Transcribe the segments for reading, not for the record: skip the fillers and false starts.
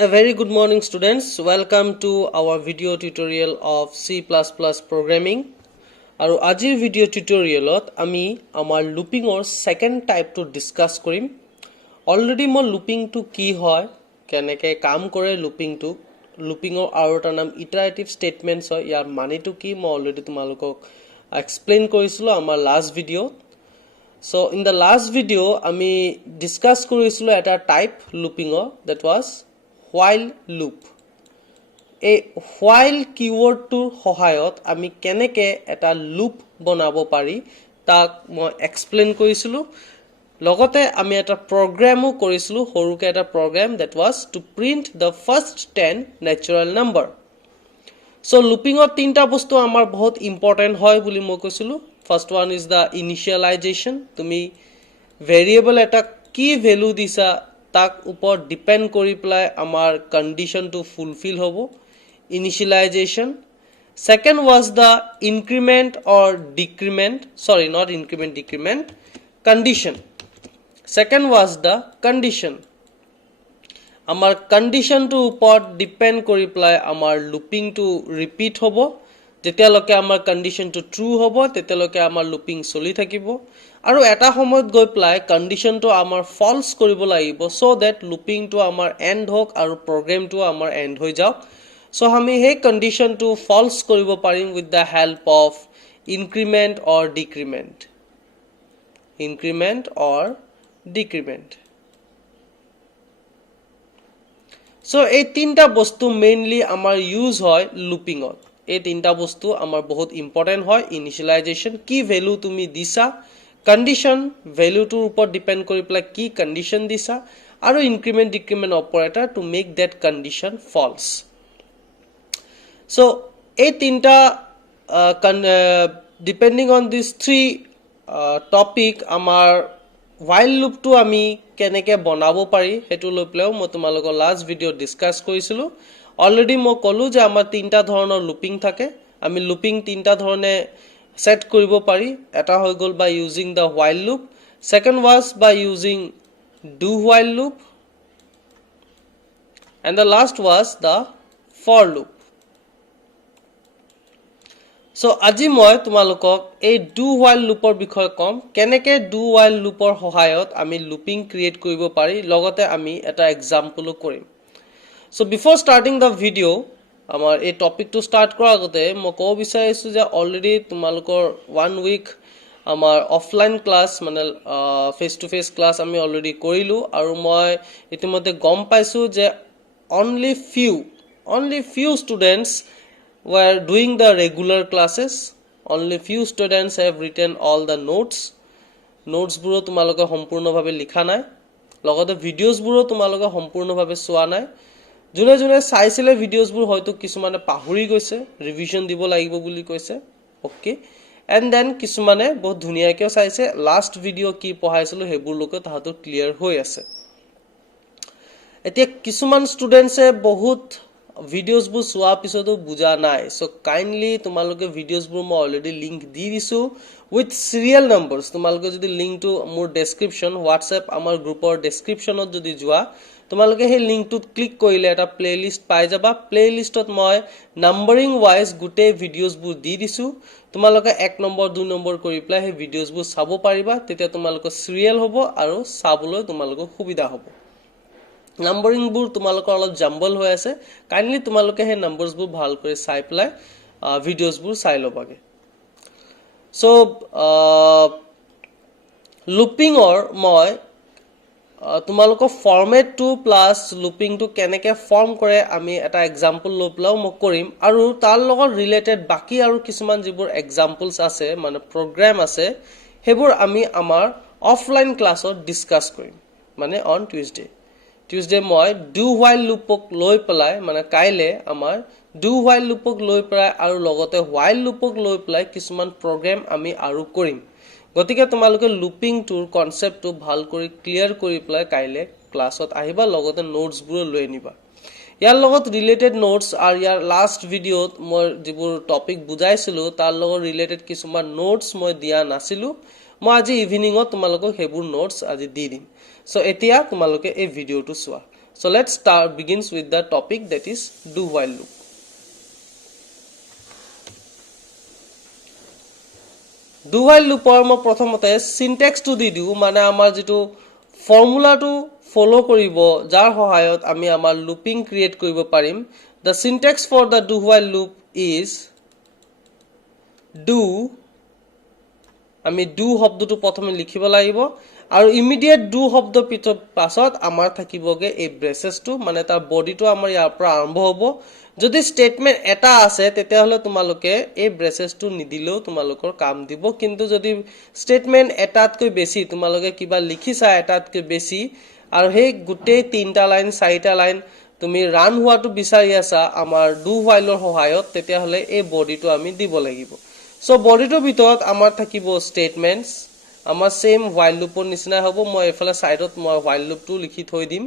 A very good morning students. Welcome to our video tutorial of C++ programming. আৰু আজিৰ video টিউটোৰিয়েলত আমি আমাৰ লুপিংৰ সেকেন্ড টাইপটো ডিসকাস কৰিম। অলৰেডি মই লুপিংটো কি হয়, কেনেকৈ কাম কৰে লুপিংটো, লুপিংৰ আৰু এটা নাম ইটাৰেটিভ স্টেটমেন্টছ হয়, ইয়াৰ মানেটো কি মই অলৰেডি তোমালোকক এক্সপ্লেইন কৰিছিলো আমাৰ last video. So in the last video আমি ডিসকাস কৰিছিলো এটা type লুপিংৰ, that was while loop. A while keyword to সহায়ত আমি কেনেকে এটা loop বনাব পাৰি তাক মই এক্সপ্লেইন কৰিছিলো। লগতে আমি এটা প্ৰগ্ৰামো কৰিছিলো, সৰুকে এটা programme, that was to print the first 10 natural number. So looping of তিনটা বস্তু আমাৰ বহুত ইম্পৰ্টেন্ট হয় বুলি মই কৈছিলো। First one is the initialization. তুমি variable এটা কি ভ্যালু দিছা তাক উপর ডিপেন্ড কৰি প্লাই আমাৰ কন্ডিশন টু ফুলফিল হ'ব, initialization. Second was the increment or decrement, sorry not increment decrement, condition. Second was the condition. আমাৰ কন্ডিশন টু উপৰ ডিপেন্ড কৰি প্লাই আমাৰ লুপিং টু ৰিপিট হ'ব। যেতিয়ালৈকে আমাৰ কন্ডিশনটো ট্ৰু হ'ব তেতিয়ালৈকে আমাৰ লুপিং চলি থাকিব, আৰু এটা সময়ত গৈ প্লাই কন্ডিশনটো আমাৰ ফলছ কৰিব লাগিব, সো দ্যাট লুপিংটো আমাৰ এন্ড হোক আৰু প্ৰগ্ৰামটো আমাৰ এন্ড হৈ যাওক। সো আমি সেই কন্ডিশনটো ফলছ কৰিব পাৰিম with the help of increment or decrement, increment or decrement. So এই তিনটা বস্তু মেইনলি আমাৰ ইউজ হয় লুপিংত। এই তিনটা বস্তু আমাৰ বহুত ইম্পৰ্টেন্ট হয়। ইনিশিয়েলাইজেশন, কি ভ্যালু তুমি দিছা, কন্ডিশন, ভ্যালুটোৰ ওপৰত ডিপেন্ড কৰি প্লাই কি কন্ডিশন দিছা, আৰু increment decrement operator to make that condition false. So এই তিনটা depending on this three topic আমাৰ while লুপটো আমি কেনেকৈ বনাব পাৰি হেতু লৈ প্লেও মই তোমালোকৰ লাষ্ট ভিডিও ডিসকাস কৰিছিলো। অলৰেডি মই ক'লো যে আমাৰ তিনটা ধৰণৰ লুপিং থাকে, আমি লুপিং তিনটা ধৰণে সেট কৰিব পাৰি। এটা হৈ গল by using the while loop, second was by using do while loop, and the last was the for loop. So আজি মই তোমালোকক এই do while loopৰ বিষয়ে কম, কেনেকৈ do while loopৰ সহায়ত আমি লুপিং ক্ৰিয়েট কৰিব পাৰি, লগতে আমি এটা এক্সাম্পলো কৰিম। So before starting the video, আমাৰ এই টপিকটো স্টাৰ্ট কৰাৰ আগতে মই ক'ব বিচাৰিছো যে অলৰেডি তোমালোকৰ 1 উইক আমাৰ অফলাইন ক্লাছ মানে ফেস টু ফেস ক্লাছ আমি অলৰেডি কৰিলো, আৰু মই ইতিমধ্যে গম পাইছো যে only few students were doing the regular classes. Only few students have written all the notes বোৰো তোমালোকে সম্পূৰ্ণভাৱে লিখা নাই, লগতে ভিডিওছ বোৰো তোমালোকে সম্পূৰ্ণভাৱে চোৱা নাই। যোনে যোনে চাইছিলে ভিডিওছবোৰ হয়তো কিছুমানে পাহৰি গৈছে, ৰিভিজন দিব লাগিব বুলি কৈছে, ওকে। এণ্ড দেন কিছুমানে বহুত ধুনীয়াকৈ চাইছে, লাষ্ট ভিডিও কি পঢ়াইছিলো সেইবোৰ লোকে তাহাঁতৰ ক্লিয়াৰ হৈ আছে। এতিয়া কিছুমান ষ্টুডেন্টছে বহুত ভিডিওছবোৰ চোৱাৰ পিছতো বুজা নাই, সো কাইন্ডলি তোমালোকে ভিডিওছবোৰ মই অলৰেডি লিংক দি দিছো উইথ সিৰিয়েল নাম্বাৰছ। তোমালোকে যদি লিংকটো মোৰ ডেসক্ৰিপশন হোৱাটছএপ আমাৰ গ্ৰুপৰ ডেসক্ৰিপশনত যদি যোৱা, তোমালোকে সেই লিংকটোত ক্লিক কৰিলে এটা প্লেলিষ্ট পাই যাবা। প্লেলিষ্টত মই নাম্বাৰিং ওয়াইজ গোটেই ভিডিওছবোৰ দি দিছো, তোমালোকে 1 নম্বৰ 2 নম্বৰ কৰি প্লাই সেই ভিডিওছবোৰ চাব পাৰিবা, তেতিয়া তোমালোকৰ সিৰিয়েল হ'ব আৰু চাবলৈ তোমালোকৰ সুবিধা হ'ব। নাম্বাৰিংবোৰ তোমালোকৰ অলপ জাম্বল হৈ আছে, কাইন্ডলি তোমালোকে সেই নাম্বাৰছবোৰ ভাল কৰি চাই প্লাই ভিডিওছবোৰ চাই লবাগে। সো লুপিংৰ মই তোমালোকৰ ফৰমেটটো প্লাস লুপিংটো কেনেকৈ ফৰ্ম কৰে আমি এটা এক্সাম্পল লৈ প্লাও মই কৰিম, আৰু তাৰ লগত ৰিলেটেড বাকি আৰু কিছুমান যিবোৰ এক্সাম্পলছ আছে মানে প্ৰগ্ৰাম আছে সেইবোৰ আমি আমাৰ অফলাইন ক্লাছত ডিসকাস কৰিম, মানে অন টিউজডে মই do while loopক লৈ পেলাই, মানে কাইলে আমাৰ do while loopক লৈ পেলাই আৰু লগতে while loopক লৈ পেলাই কিছুমান প্ৰগ্ৰাম আমি আৰু কৰিম। গতিকে তোমালোকে লুপিং টুৰ কনসেপ্টটো ভাল কৰি ক্লিয়াৰ কৰি পেলাই কাইলে ক্লাছত আহিবা, লগতে নোটছবোৰ লৈ আনিবা। ইয়াৰ লগত ৰিলেটেড নোটছ আৰু ইয়াৰ লাষ্ট ভিডিওত মই যিবোৰ টপিক বুজাইছিলো তাৰ লগত ৰিলেটেড কিছুমান নোটছ মই দিয়া নাছিলো, মই আজি ইভিনিঙত তোমালোকক সেইবোৰ নোটছ আজি দি দিম। সো এতিয়া তোমালোকে এই ভিডিওটো চোৱা। So let's begins with the topic, that is do while loop. Do while loop মই প্ৰথমতে syntax টো দি দিও, মানে আমাৰ যেটো ফৰ্মুলা টো ফলো কৰিব যাৰ সহায়ত আমি আমাৰ লুপিং ক্ৰিয়েট কৰিব পাৰিম. The syntax for the do while loop is do, আমি do শব্দটো প্ৰথমে লিখিব লাগিব আৰু ইমিডিয়েট do শব্দ পাছত আমাৰ থাকিবগে এই ব্ৰেসেস টো, মানে তাৰ বডিটো আমাৰ ইয়াৰ পৰা আৰম্ভ হ'ব. যদি স্টেটমেন্ট এটা আছে তেতিয়া হলে তোমালোকে এই ব্ৰেসেস টো নিদিলেও তোমালোকৰ কাম দিব, কিন্তু যদি স্টেটমেন্ট এটাতকৈ বেছি তোমালোকে কিবা লিখিছা এটাতকৈ বেছি আৰু সেই গোটেই 3টা লাইন 4টা লাইন তুমি ৰান হোৱাটো বিচাৰি আছা আমাৰ do while ৰ সহায়ত, তেতিয়া হলে এই বডিটো আমি দিব লাগিব. সো বডিটোৰ ভিতৰত আমাৰ থাকিব স্টেটমেন্টস, আমাৰ সেম while loopৰ নিচিনা হ'ব. মই এফালে সাইডত মই while loopটো লিখি থৈ দিম.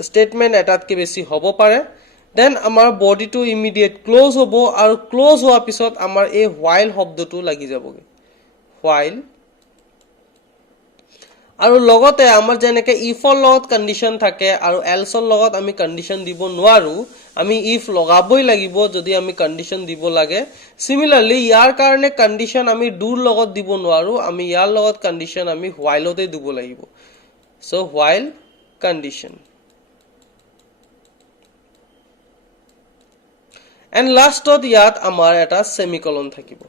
স্টেটমেন্ট এটাতকৈ বেছি হ'ব পাৰে. দেন আমাৰ বডিটো ইমিডিয়েট ক্লোজ হ'ব আৰু ক্লোজ হোৱাৰ পিছত আমাৰ এই while শব্দটো লাগি যাবগে, while. আৰু লগতে আমাৰ যেনেকৈ if ৰ লগত কন্ডিশন থাকে আৰু else ৰ লগত আমি কন্ডিশন দিব নোৱাৰো, আমি if লগাবই লাগিব যদি আমি কন্ডিশন দিব লাগে. সিমিলাৰলি ইয়াৰ কাৰণে কন্ডিশন আমি do ৰ লগত দিব নোৱাৰো, আমি ইয়াৰ লগত কন্ডিশন আমি while তে দিব লাগিব. So while condition. And lastত ইয়াত আমাৰ এটা সেমিকলন থাকিব.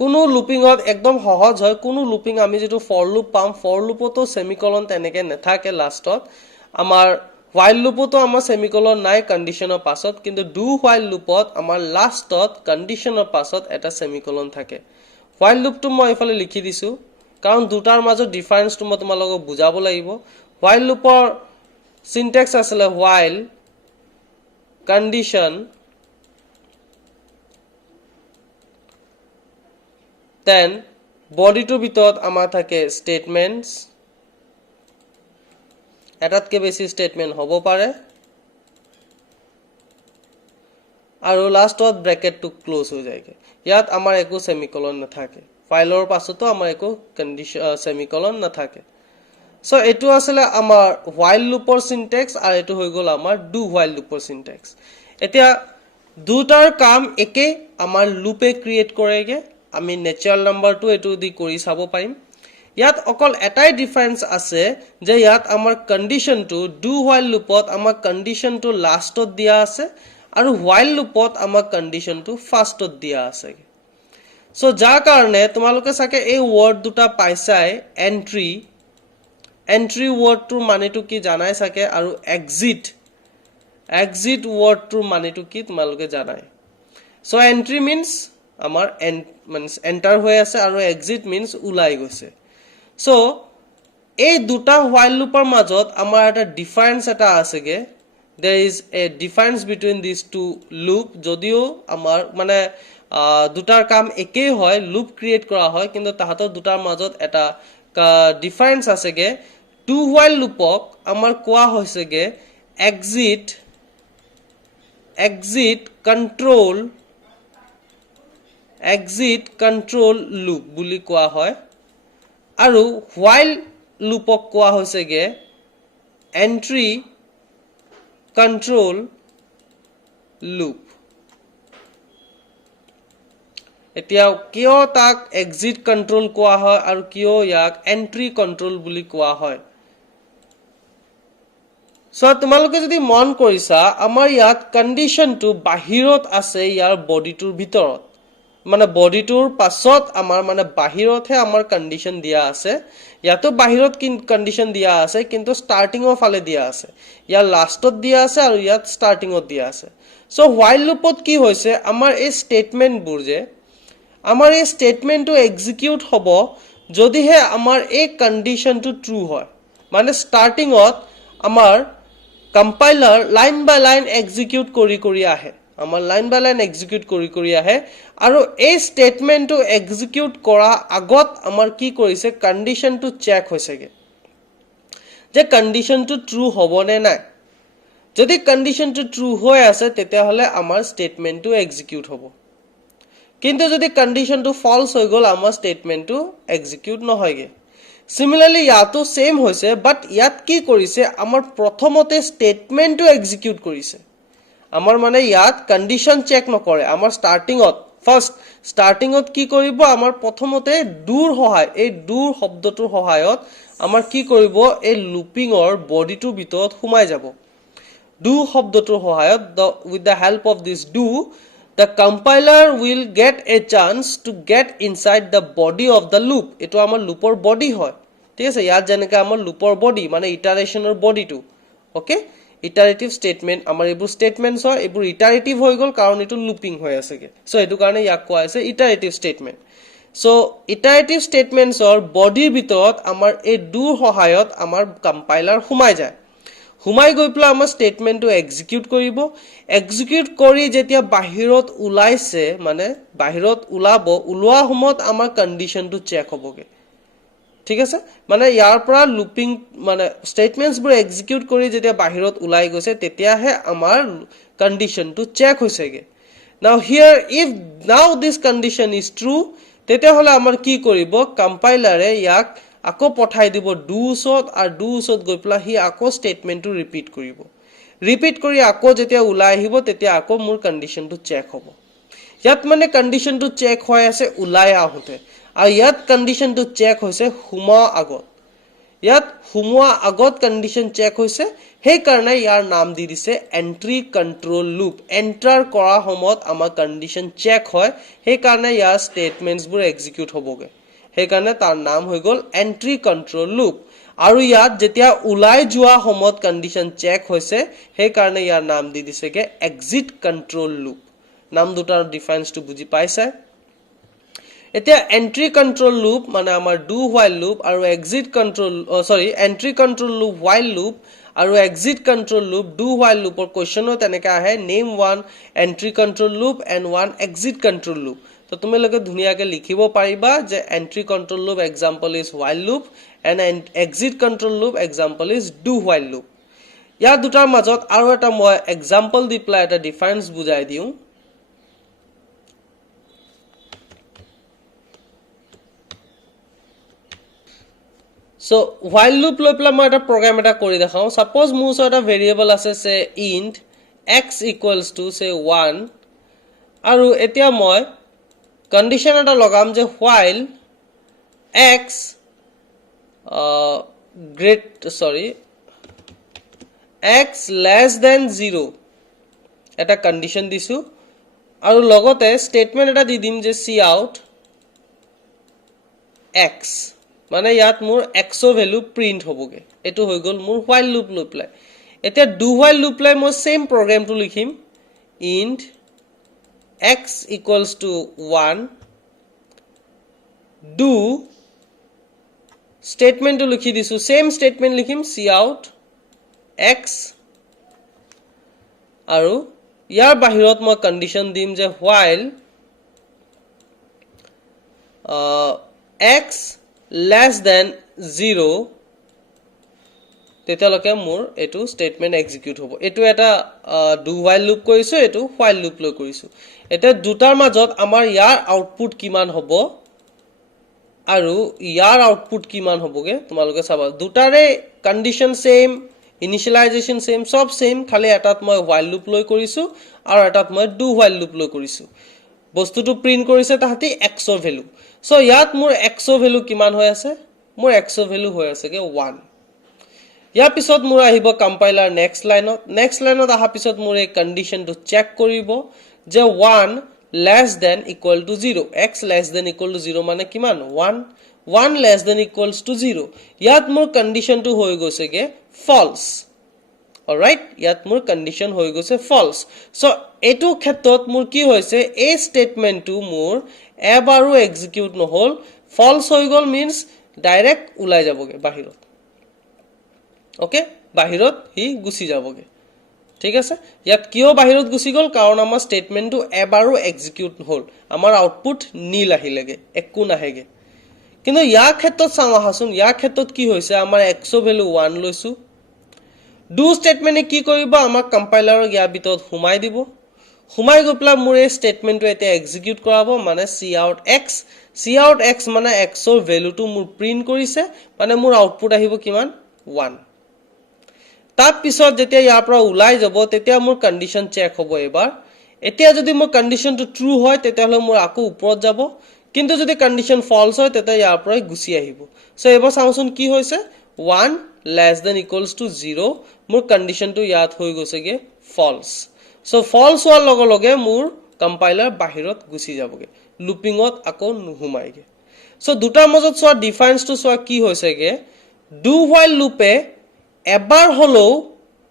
কোনো লুপিংত একদম সহজ হয়, কোনো লুপিং আমি যেটো ফৰ লুপ পাম, ফৰ লুপতো সেমিকলন তেনেকে নাথাকে লাষ্টত. আমাৰ while লুপতো আমাৰ সেমিকলন নাই কন্ডিশনৰ পাছত, কিন্তু do while লুপত আমাৰ লাষ্টত কন্ডিশনৰ পাছত এটা সেমিকলন থাকে. while লুপটো মই এফালে লিখি দিছো কাৰণ দুটাৰ মাজত ডিফাৰেন্সটো মই তোমালোকক বুজাব লাগিব. while লুপৰ সিনট্যাক্স আছিল while condition then বডিটোৰ ভিতৰত আমাৰ থাকে statements, এটাতকৈ বেছি স্টেটমেন্ট হ'ব পাৰে আৰু লাষ্টত ব্ৰেকেটটো ক্লোজ হৈ যায়গে. ইয়াত আমাৰ একো সেমিকলন নাথাকে, ফাইলৰ পাছতো আমাৰ একো কন্ডিশন সেমিকলন নাথাকে. সো এটো আসলে আমাৰ while loopৰ syntax আৰু এটো হৈ গল আমাৰ do while loopৰ syntax. এতিয়া দুটাৰ কাম একে, আমাৰ লুপে ক্ৰিয়েট কৰেগে, আমি ন্যাচাৰাল নাম্বাৰটো এটো দি কৰি চাব পাৰিম. ইয়াত অকল এটাই ডিফাৰেন্স আছে যে ইয়াত আমাৰ কন্ডিশনটো do while loopত আমাৰ কন্ডিশনটো লাষ্টত দিয়া আছে আৰু while loopত আমাৰ কন্ডিশনটো ফাৰ্ষ্টত দিয়া আছে. সো যাৰ কাৰণে তোমালোকে সাকে এই ওয়াৰ্ড দুটা পাইছাই, এন্ট্ৰি ওয়াৰ্ডটোৰ মানেটো কি জানাই সাকে আৰু এক্সিট ওয়াৰ্ডটোৰ মানেটো কি তোমালোকে জানাই. সো এন্ট্ৰি মিন্স আমাৰ এন্টাৰ হৈ আছে আৰু এক্সিট মিন্স উলাই গৈছে. সো এই দুটা while loopৰ মাজত আমাৰ এটা ডিফাৰেন্স এটা আছেগে. there is a difference between these two loop, যদিও আমাৰ মানে দুটাৰ কাম একেই হয়, লুপ ক্ৰিয়েট কৰা হয়, কিন্তু তাহাতৰ দুটাৰ মাজত এটা ডিফাৰেন্স আছেগে. do while loopক আমাৰ কোৱা হৈছেগে exit control loop বুলি কোৱা হয় আৰু while loopক কোৱা হৈছেগে entry control loop. এতিয়া কিয় তাক exit control কোৱা হয় আৰু কিয় ইয়াক entry control বুলি কোৱা হয়? সো তোমালোকে যদি মন কৰিছা আমাৰ ইয়াত কন্ডিশনটো বাহিৰত আছে ইয়াৰ বডিটোৰ ভিতৰত, মানে বডিটোৰ পাছত আমাৰ মানে বাহিৰতহে আমাৰ কন্ডিশন দিয়া আছে. ইয়াতো বাহিৰত কন্ডিশন দিয়া আছে, কিন্তু স্টাৰ্টিংৰ ফালে দিয়া আছে, ইয়াৰ লাষ্টত দিয়া আছে আৰু ইয়াত স্টাৰ্টিংত দিয়া আছে. সো while loopত কি হৈছে, আমাৰ এই স্টেটমেন্টবোৰ যে আমাৰ এই স্টেটমেন্টটো এক্সিকিউট হ'ব যদিহে আমাৰ এই কন্ডিশনটো ট্ৰু হয়. মানে স্টাৰ্টিংত আমাৰ কম্পাইলাৰ লাইন বাই লাইন এক্সিকিউট কৰি আহে, আমাৰ লাইন বাই লাইন এক্সিকিউট কৰি আহে আৰু এই স্টেটমেন্টটো এক্সিকিউট কৰা আগত আমাৰ কি কৰিছে, কন্ডিশনটো চেক হৈছেগে যে কন্ডিশনটো ট্ৰু হ'ব নে নাই. যদি কন্ডিশনটো ট্ৰু হৈ আছে তেতিয়া হলে আমাৰ স্টেটমেন্টটো এক্সিকিউট হ'ব, কিন্তু যদি কন্ডিশনটো ফলস হৈ গল আমাৰ স্টেটমেন্টটো এক্সিকিউট নহয়গে. Similarly, ইয়াতো same হৈছে, but ইয়াত কি কৰিছে আমাৰ প্ৰথমতে statementটো execute কৰিছে। আমাৰ মানে ইয়াত condition check নকৰে, আমাৰ startingত কি কৰিব আমাৰ প্ৰথমতে doৰ সহায়, এই doৰ শব্দটোৰ সহায়ত আমাৰ কি কৰিব এই loopingৰ bodyটোৰ ভিতৰত সোমাই যাব। Do শব্দটোৰ সহায়ত with the help of this do, the compiler will get a chance to get inside the body of the loop. এটো আমাৰ loopৰ body হয়, ঠিক আছে। ইয়াত যেনেকৈ আমাৰ loopৰ body মানে ইটাৰেশ্যনৰ bodyটো, ওকে। ইটাৰেটিভ স্টেটমেন্ট আমাৰ এইবোৰ স্টেটমেন্টছ হয়, এইবোৰ ইটাৰেটিভ হৈ গ'ল কাৰণ এটো লুপিং হৈ আছেগে। সো এটো কাৰণে ইয়াক কোৱা হৈছে ইটাৰেটিভ স্টেটমেন্ট। সো ইটাৰেটিভ স্টেটমেন্টছৰ বডিৰ ভিতৰত আমাৰ এই ডুৰ সহায়ত আমাৰ কম্পাইলাৰ সোমাই যায়। সোমাই গৈ পেলাই আমাৰ স্টেটমেন্টটো এক্সিকিউট কৰিব। এক্সিকিউট কৰি যেতিয়া বাহিৰত ওলাইছে মানে বাহিৰত ওলোৱা সময়ত আমাৰ কন্ডিশনটো চেক হ'বগে, ঠিক আছে। মানে ইয়াৰ পৰা লুপিং মানে স্টেটমেন্টছবোৰ এক্সিকিউট কৰি যেতিয়া বাহিৰত ওলাই গৈছে তেতিয়াহে আমাৰ কন্ডিশনটো চেক হৈছেগে। Now here if now this condition is true, তেতিয়াহলে আমাৰ কি কৰিব কম্পাইলাৰে ইয়াক আকৌ পঠাই দিব ডুছত আৰু ডুছত গৈ পেলাই হি আকৌ স্টেটমেন্টটো ৰিপিট কৰিব। ৰিপিট কৰি আকৌ যেতিয়া ওলাই আহিব তেতিয়া আকৌ মোৰ কন্ডিশনটো চেক হ'ব। ইয়াত মানে কন্ডিশনটো চেক হৈ আছে ওলাই আহোতে, আৰু ইয়াত কন্ডিশনটো চেক হৈছে সোমোৱা আগত। ইয়াত সোমোৱা আগত কন্ডিশন চেক হৈছে, সেই কাৰণে ইয়াৰ নাম দি দিছে এন্ট্ৰি কন্ট্ৰোল লুপ। এন্টাৰ কৰা সময়ত আমাৰ কন্ডিশন চেক হয়, সেই কাৰণে ইয়াৰ স্টেটমেন্টছবোৰ এক্সিকিউট হ'বগে, সেই কাৰণে তাৰ নাম হৈ গ'ল এন্ট্ৰি কন্ট্ৰোল লুপ। আৰু ইয়াত যেতিয়া ওলাই যোৱা সময়ত কন্ডিশন চেক হৈছে, সেই কাৰণে ইয়াৰ নাম দি দিছেগে এক্সিট কন্ট্ৰোল লুপ। নাম দুটাৰ ডিফাৰেন্সটো বুজি পাইছে? এতিয়া এন্ট্ৰি কন্ট্ৰোল লুপ মানে আমাৰ ডু হোৱাইল লুপ আৰু exit control entry control loop while loop আৰু exit control loop do while লুপৰ কোৱেশ্চনো তেনেকৈ আহে, name one entry control loop and one exit control loop. তো তোমালোকে ধুনীয়াকৈ লিখিব পাৰিবা যে entry control loop example is while loop and exit control loop example is do while loop. ইয়াৰ দুটাৰ মাজত আৰু এটা মই এক্সাম্পল দি পেলাই এটা ডিফাৰেন্স বুজাই দিওঁ। So while loop লৈ পেলাই মই এটা প্ৰগ্ৰাম এটা কৰি দেখাওঁ। সাপোজ মোৰ ওচৰত এটা ভেৰিয়েবল আছে সে int x equals to say 1, আৰু এতিয়া মই কন্ডিশন এটা লগাম যে while x x less than 0 এটা কন্ডিশন দিছো, আৰু লগতে স্টেটমেন্ট এটা দি দিম যে cout x, মানে ইয়াত মোৰ x ৰ ভ্যালু প্ৰিন্ট হ'বগে। এটো হৈ গ'ল মোৰ while loop লৈ পেলাই। এতিয়া do while loop লৈ মই সেম প্ৰগ্ৰামটো লিখিম, int x equals to 1 do স্টেটমেন্টটো লিখি দিছো, সেম স্টেটমেন্ট লিখিম cout x, আৰু ইয়াৰ বাহিৰত মই কন্ডিশন দিম যে while x less than 0 তেতিয়ালৈকে মোৰ এটো স্টেটমেন্ট এক্সিকিউট হ'ব। এটো এটা ডু হোৱাইল লুপ কৰিছো, এটো হোৱাইল লুপ লৈ কৰিছো। এটা দুটাৰ মাজত আমাৰ ইয়াৰ আউটপুট কিমান হ'ব আৰু ইয়াৰ আউটপুট কিমান হ'বগে তোমালোকে চাবা। দুটাৰে কন্ডিশন সেম, ইনিশিয়েলাইজেশন সেম, সব সেম, খালি এটাত মই হোৱাইল লুপ লৈ কৰিছো আৰু এটাত মই ডু হোৱাইল লুপ লৈ কৰিছো। বস্তুটো প্ৰিন্ট কৰিছে তাহাঁতি x ৰ ভ্যালু। সো ইয়াত মোৰ x ৰ ভ্যালু কিমান হৈ আছে? মোৰ x ৰ ভ্যালু হৈ আছেগে 1। ইয়াৰ পিছত মোৰ আহিব কম্পাইলাৰ নেক্সট লাইনত আহা পিছত মোৰ এই কন্ডিশনটো চেক কৰিব যে 1 less than equal to 0, x less than equal to 0 মানে কিমান? 1 less than equals to 0। ইয়াত মোৰ কন্ডিশনটো হৈ গৈছেগে false। অলৰাইট, ইয়াত মোৰ কন্ডিশন হৈ গৈছে false। সো এটো ক্ষেত্ৰত মোৰ কি হৈছে, এই স্টেটমেন্টটো মোৰ এবাৰো এক্সিকিউট নহল, false হৈ গল মিন্স ডাইৰেক্ট ওলাই যাবগে বাহিৰত। ওকে, বাহিৰত হি গুছি যাবগে, ঠিক আছে। ইয়াত কিয় বাহিৰত গুছি গল? কাৰণ আমাৰ স্টেটমেন্টটো এবাৰো এক্সিকিউট নহল, আমাৰ আউটপুট নীল আহিলেগে, একো নাহেগে। কিন্তু ইয়াৰ ক্ষেত্ৰত চাওঁ আহাচোন, ইয়াৰ ক্ষেত্ৰত কি হৈছে, আমাৰ x ৰ ভ্যালু 1 লৈছো। ডু স্টেটমেন্টে কি কৰিব, আমাৰ কম্পাইলাৰক ইয়াৰ ভিতৰত সোমাই দিব। সোমাই গৈ পেলাই মোৰ এই ষ্টেটমেণ্টটো এতিয়া এক্সিকিউট কৰাব মানে চি আউট এক্স মানে এক্সৰ ভেলুটো মোৰ প্ৰিণ্ট কৰিছে মানে মোৰ আউটপুট আহিব কিমান 1 তাৰ পিছত যেতিয়া ইয়াৰ পৰা ওলাই যাব তেতিয়া মোৰ কন্ডিশন চেক হ'ব এবাৰ এতিয়া যদি মোৰ কন্ডিশনটো ট্ৰু হয় তেতিয়াহলে মোৰ আকৌ ওপৰত যাব কিন্তু যদি কন্ডিশন ফলছ হয় তেতিয়া ইয়াৰ পৰা গুছি আহিব সো এবাৰ চাওঁচোন কি হৈছে 1 less than equals to 0 মোৰ কন্ডিশনটো ইয়াত হৈ গৈছেগে ফলছ সো ফলছ হোৱাৰ লগে লগে মোৰ কম্পাইলাৰ বাহিৰত গুছি যাবগে লুপিংত আকৌ নুহুমাইগে সো দুটাৰ মাজত সোৱা ডিফাৰেন্সটো সোৱা কি হৈছেগে ডু while লুপে এবাৰ হলো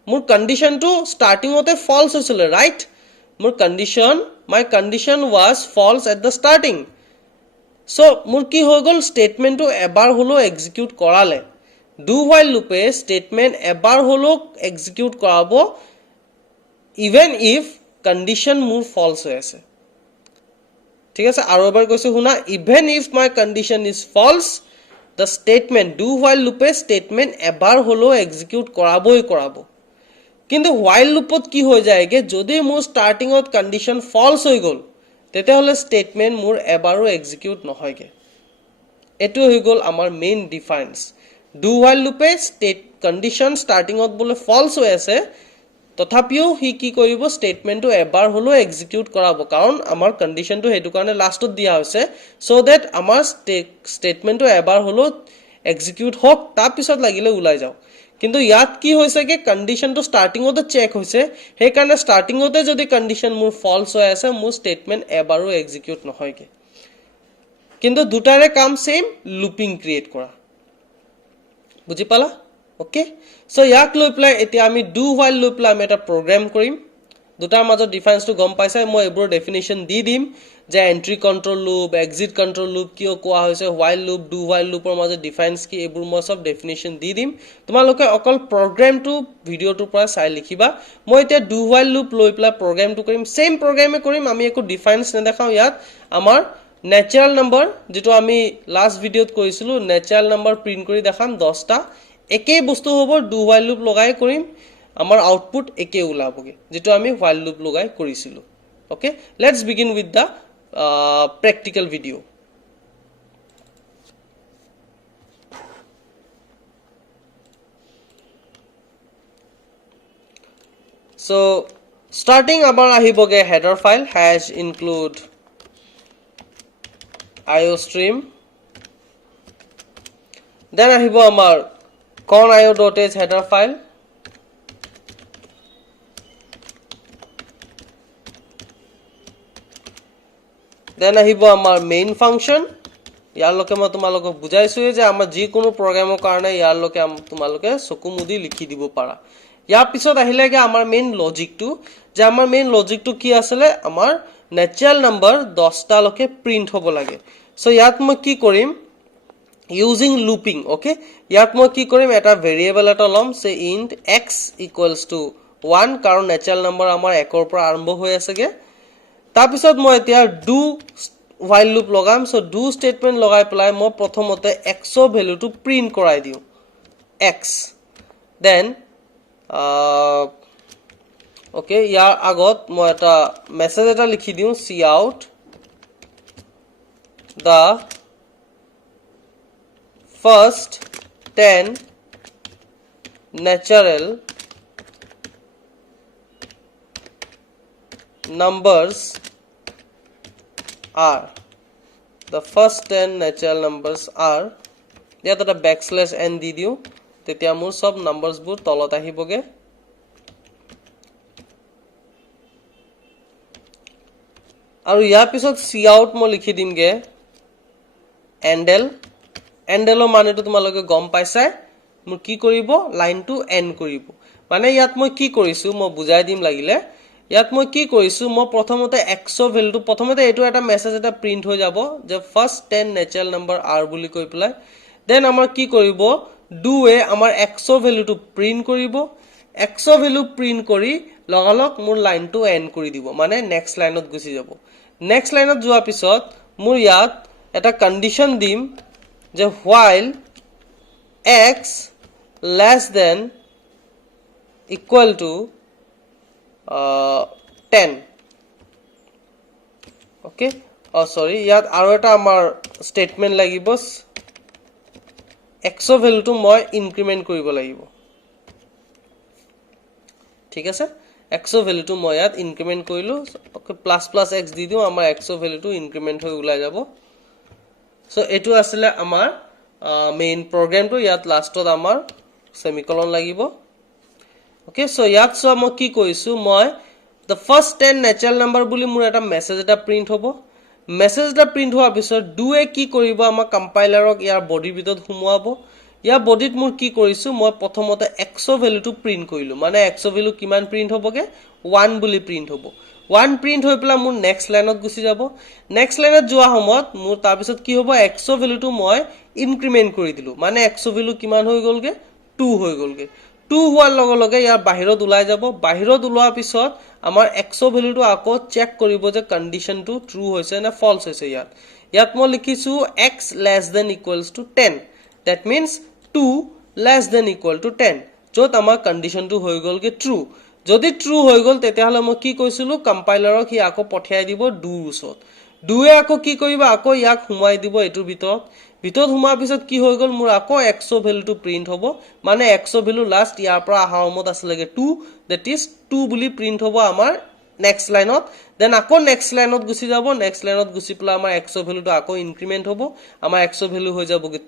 মোৰ কন্ডিশনটো স্টাৰ্টিংতে ফলছ হৈছিল ৰাইট মোৰ my condition was false at the starting so মোৰ কি হৈ গল স্টেটমেন্টটো এবাৰ হলো এক্সিকিউট কৰালে ডু while লুপে স্টেটমেন্ট এবাৰ হলো এক্সিকিউট কৰাব even if condition মোৰ false হৈ আছে ঠিক আছে আৰু এবাৰ কৈছো শুনা even if my condition is false the statement do while loop statement এবাৰ হলো এক্সিকিউট কৰাবই কৰাব কিন্তু while loopত কি হৈ যায়গে যদি মোৰ স্টাৰ্টিংত কন্ডিশন false হৈ গল তেতিয়াহলে স্টেটমেন্ট মোৰ এবাৰো এক্সিকিউট নহয়গে এটো হৈ গল আমাৰ main difference do while loop state condition startingত বলে false হৈ আছে তথাপিও হি কি কৰিব স্টেটমেন্টটো এবাৰ হলো এক্সিকিউট কৰাব কাৰণ আমাৰ কন্ডিশনটো হেতু কাৰণে লাষ্টত দিয়া হৈছে সো দ্যাট আমাৰ স্টেটমেন্টটো এবাৰ হলো এক্সিকিউট হক তাৰ পিছত লাগিলে উলাই যাও কিন্তু ইয়াত কি হৈছে কে কন্ডিশনটো স্টাৰ্টিংতে চেক হৈছে সেই কাৰণে স্টাৰ্টিংতে যদি কন্ডিশন মোৰ ফলছ হৈ আছে মোৰ স্টেটমেন্ট এবাৰো এক্সিকিউট নহয়গে কিন্তু দুটাৰে কাম সেম লুপিং ক্ৰিয়েট কৰা বুজি পালা Okay, so ইয়াক লৈ প্লাই এতিয়া আমি do while লৈ প্লাই আমি এটা প্ৰগ্ৰাম কৰিম দুটাৰ মাজত ডিফাৰেন্স টো গম পাইছাই মই এবোৰ ডেফিনিশন দি দিম যে entry control loop exit control loop কিয় কোৱা হৈছে while loop do while loopৰ মাজত ডিফাৰেন্স কি এবোৰ মই সব ডেফিনিশন দি দিম তোমালোকে অকল প্ৰগ্ৰামটো ভিডিওটোৰ পৰা চাই লিখিবা মই এতিয়া do while loop লৈ প্লাই প্ৰগ্ৰামটো কৰিম সেম প্ৰগ্ৰামে কৰিম আমি একো ডিফাৰেন্স নেদেখাও ইয়াত আমাৰ ন্যাচাৰাল নম্বৰ যেটো আমি লাষ্ট ভিডিওত কৰিছিলো ন্যাচাৰাল নম্বৰ প্ৰিন্ট কৰি দেখাম 10টা একে বস্তু হ'ব do while loop লগাই কৰিম আমাৰ আউটপুট একে ওলাবগে যেটো আমি while loop লগাই কৰিছিলো okay let's begin with the practical video so starting আমাৰ আহিবগে header file hash include iostream then আহিব আমাৰ con.io.h header file then আহিব আমাৰ main function ইয়াৰ লকে মই তোমালোকক বুজাইছো যে আমাৰ যি কোনো প্ৰগ্ৰামৰ কাৰণে ইয়াৰ লকে তোমালোকে চকুমুদি লিখি দিব পাৰা ইয়াৰ পিছত আহিলেগে আমাৰ মেইন লজিকটো যে আমাৰ মেইন লজিকটো কি আছিল আমাৰ ন্যাচাৰাল নম্বৰ 10টা লকে প্ৰিন্ট হ'ব লাগে সো ইয়াত মই কি কৰিম using looping okay ইয়াত মই কি কৰিম এটা ভেৰিয়েবল এটা লম সে int x equals to 1 কাৰণ ন্যাচাৰাল নম্বৰ আমাৰ 1 ৰ পৰা আৰম্ভ হৈ আছেগে তাৰ পিছত মই এতিয়া do while loop লগাম সো do statement লগাই পেলাই মই প্ৰথমতে x ৰ ভ্যালুটো প্ৰিন্ট কৰাই দিও x then okay ইয়াৰ আগত মই এটা মেছেজ এটা লিখি দিও cout the first 10 natural numbers are the first 10 natural numbers are ইয়াত এটা ব্যাকস্ল্যাশ n দি দিও তেতিয়া মোৰ সব নাম্বাৰস বোৰ তলত আহিবগে আৰু ইয়াৰ পিছত cout মই লিখি দিমগে endel মানেটো তোমালোকে গম পাইছাই মোৰ কি কৰিব লাইনটো এন্ড কৰিব মানে ইয়াত মই কি কৰিছো মই বুজাই দিম লাগিলে ইয়াত মই কি কৰিছো মই প্ৰথমতে x ৰ ভ্যালুটো প্ৰথমতে এটো এটা মেছেজ এটা প্ৰিন্ট হৈ যাব যে ফাৰ্স্ট 10 ন্যাচাৰাল নম্বৰ are বুলি কৈ পেলাই দেন আমাৰ কি কৰিব do এ আমাৰ x ৰ ভ্যালুটো প্ৰিন্ট কৰিব x ৰ ভ্যালু প্ৰিন্ট কৰি লগালক মোৰ লাইনটো এন্ড কৰি দিব মানে নেক্সট লাইনত গুছি যাব নেক্সট লাইনত যোৱা পিছত মোৰ ইয়াত এটা কন্ডিশন দিম যে while x less than equal to 10 okay সৰি ইয়াত আৰু এটা আমাৰ স্টেটমেন্ট লাগিব x ভ্যালুটো মই ইনক্ৰিমেন্ট কৰিব লাগিব ঠিক আছে x ভ্যালুটো মই ইয়াত ইনক্ৰিমেন্ট কৰিলো ওকে প্লাস প্লাস x দি দিও আমাৰ x ভ্যালুটো ইনক্ৰিমেন্ট হৈ ওলাই যাব সো এটো আসলে আমাৰ মেইন প্ৰগ্ৰামটো ইয়াত লাষ্টত আমাৰ সেমিকলন লাগিব ওকে সো ইয়াত সো মই কি কৈছো মই the first 10 natural number বুলি মোৰ এটা মেছেজ এটা প্ৰিন্ট হ'ব মেছেজ এটা প্ৰিন্ট হোৱাৰ পিছত ডুৱে কি কৰিব আমাৰ কম্পাইলাৰক ইয়াৰ বডিৰ ভিতৰত সুমুৱাব ইয়াৰ বডিত মোৰ কি কৰিছো মই প্ৰথমতে x ভ্যালুটো প্ৰিন্ট কৰিলো মানে x ভ্যালু কিমান প্ৰিন্ট হ'বগে 1 বুলি প্ৰিন্ট হ'ব 1 প্ৰিন্ট হৈ পেলা মোৰ নেক্সট লাইনত গুছি যাব নেক্সট লাইনত যোৱা সময়ত মোৰ তাৰ পিছত কি হ'ব x ভ্যালুটো মই ইনক্ৰিমেন্ট কৰি দিলো মানে x ভ্যালু কিমান হৈ গলগে 2 হৈ গলগে 2 হোৱাৰ লগে লগে ইয়াৰ বাহিৰত ওলাই যাব বাহিৰত ওলোৱাৰ পিছত আমাৰ x ভ্যালুটো আকৌ চেক কৰিব যে কন্ডিশনটো ট্ৰু হৈছে না ফলছ হৈছে ইয়াত মই লিখিছো x less than equals to 10 that means 2 less than equal to 10 যত আমাৰ কন্ডিশনটো হৈ গলগে ট্ৰু যদি ট্ৰু হৈ গল তেতিয়াহলে মই কি কৈছিলো কম্পাইলাৰক হি আকৌ পঠিয়াই দিব ডু উচত ডুৱে আকৌ কি কৰিব আকৌ ইয়াক হুমাই দিব এটোৰ ভিতৰত হুমাৰ পিছত কি হৈ গল মোৰ আকৌ x ভ্যালুটো প্ৰিন্ট হ'ব মানে x ভ্যালু লাষ্ট ইয়াৰ পৰা আহা সময়ত আসলেগে 2 that is 2 বুলি প্ৰিন্ট হ'ব আমাৰ নেক্সট লাইনত দেন আকৌ নেক্সট লাইনত গুছি যাব নেক্সট লাইনত গুছি পলা আমাৰ x ভ্যালুটো আকৌ ইনক্ৰিমেন্ট হ'ব আমাৰ x ভ্যালু হৈ যাবগে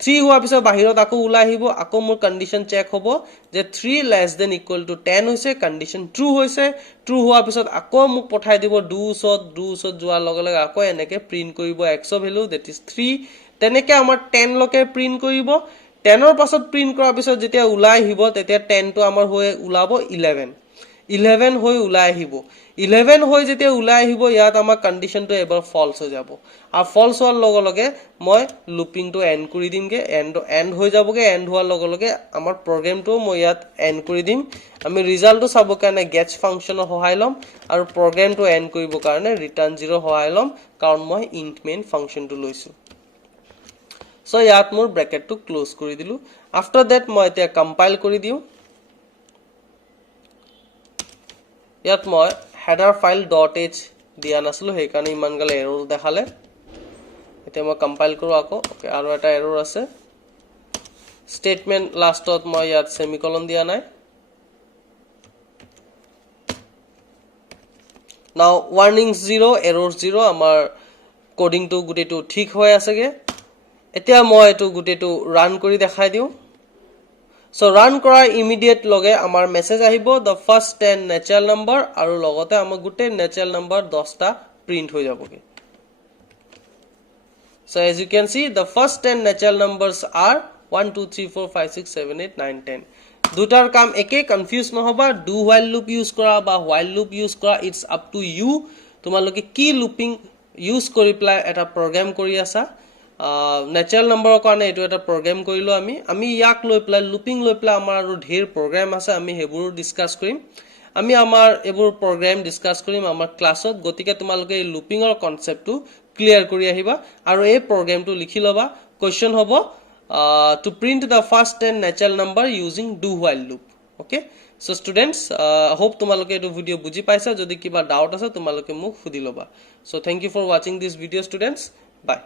3 হোৱাৰ পিছত বাহিৰত আকৌ ওলাই আহিব আকৌ মোৰ কন্ডিশন চেক হ'ব যে 3 less than equal to 10 হৈছে কন্ডিশন ট্ৰু হৈছে ট্ৰু হোৱাৰ পিছত আকৌ মোক পঠাই দিব ডু উচত যোৱাৰ লগে লগে আকৌ এনেকে প্ৰিন্ট কৰিব x ভ্যালু that is 3 তেনেকে আমাৰ 10 লকে প্ৰিন্ট কৰিব 10 ৰ পাছত প্ৰিন্ট কৰাৰ পিছত যেতিয়া ওলাই আহিব তেতিয়া 10 টো আমাৰ হৈ ওলাব 11 হৈ ওলাই আহিব 11 হৈ যেতিয়া ওলাই আহিব ইয়াত আমাৰ কন্ডিশনটো এবাৰ ফলছ হৈ যাব আৰু ফলছ হোৱাৰ লগে লগে মই লুপিংটো এন্ড কৰি দিমগে এন্ড হৈ যাবগে এন্ড হোৱাৰ লগে লগে আমাৰ প্ৰগ্ৰামটো মই ইয়াত এন্ড কৰি দিম আমি ৰিজাল্টটো চাব কাৰণে গেটছ ফাংচনৰ সহায় লম আৰু প্ৰগ্ৰামটো এন্ড কৰিব কাৰণে ৰিটাৰ্ন 0 সহায় লম কাৰণ মই ইন্ট মেইন ফাংচনটো লৈছো সো ইয়াত মোৰ ব্ৰেকেটটো ক্লোজ কৰি দিলো আফটাৰ দ্যাট মই এতিয়া কম্পাইল কৰি দিও ইয়াত মই header file .h দিয়া নাছিলো সেই কাৰণে ইমান গালে এৰৰ দেখালে এতিয়া মই কম্পাইল কৰো আকৌ ওকে আৰু এটা এৰৰ আছে স্টেটমেন্ট লাষ্টত মই ইয়াত সেমিকলন দিয়া নাই নাও warning 0 error 0 আমাৰ কোডিংটো গুটেটো ঠিক হৈ আছেগে এতিয়া মই এটো গুটেটো ৰান কৰি দেখাই দিও So run kora immediate loge amar message ahibo the first 10 natural number aru logote amar gute natural number 10 ta print hoy jaboge So as you can see the first 10 natural numbers are 1 2 3 4 5 6 7 8 9 10 dutar kam eke confuse nohoba do while loop use kora ba while loop use kora it's up to you tumaloke ki looping use kori pla eta program kori asa natural number কাৰণে এটো এটা programme কৰিলো আমি ইয়াক লৈ ply looping লৈ ply আমাৰ আৰু ঢেৰ প্ৰগ্ৰাম আছে আমি হেবোৰ ডিসকাস কৰিম আমি আমাৰ এবোৰ প্ৰগ্ৰাম ডিসকাস কৰিম আমাৰ ক্লাছত গতিকে তোমালোকে এই লুপিংৰ কনসেপ্টটো ক্লিয়াৰ কৰি আহিবা আৰু এই প্ৰগ্ৰামটো লিখি লবা কোৱেশ্চন হ'ব to print the first 10 natural number using do while loop okay so students hope তোমালোকে এটো ভিডিও বুজি পাইছা যদি কিবা ডাউট আছে তোমালোকে মোক সুধি লবা so thank you for watching this video students bye